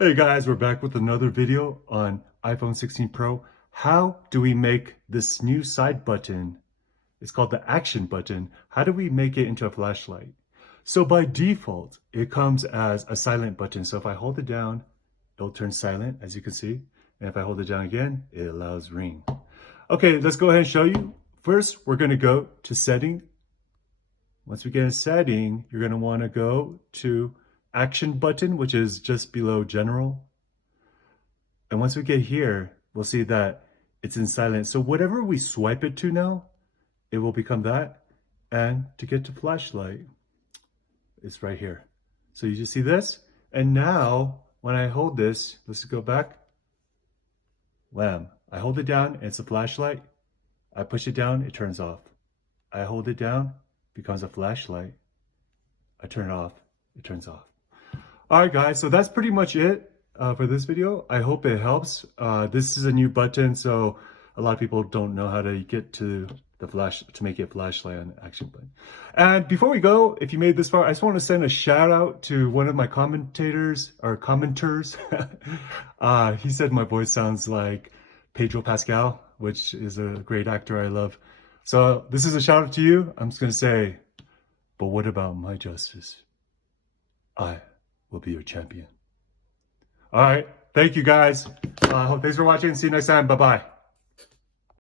Hey guys, we're back with another video on iPhone 16 Pro. How do we make this new side button? It's called the action button. How do we make it into a flashlight? So by default, it comes as a silent button. So if I hold it down, it'll turn silent, as you can see. And if I hold it down again, it allows ring. Okay, let's go ahead and show you. First, we're gonna go to setting. Once we get in setting, you're gonna wanna go to action button, which is just below general. And once we get here, we'll see that it's in silent. So whatever we swipe it to now, it will become that. And to get to flashlight, it's right here. So you just see this. And now when I hold this, let's go back. Wham. I hold it down and it's a flashlight. I push it down, it turns off. I hold it down, becomes a flashlight. I turn it off, it turns off. All right, guys, so that's pretty much it for this video. I hope it helps. This is a new button, so a lot of people don't know how to get to the flash, to make it flashlight on the action button. And before we go, if you made this far, I just want to send a shout out to one of my commentators or commenters. He said my voice sounds like Pedro Pascal, which is a great actor I love. So this is a shout out to you. I'm just going to say, but what about my justice? I will be your champion. All right. Thank you, guys. Thanks for watching. See you next time. Bye-bye.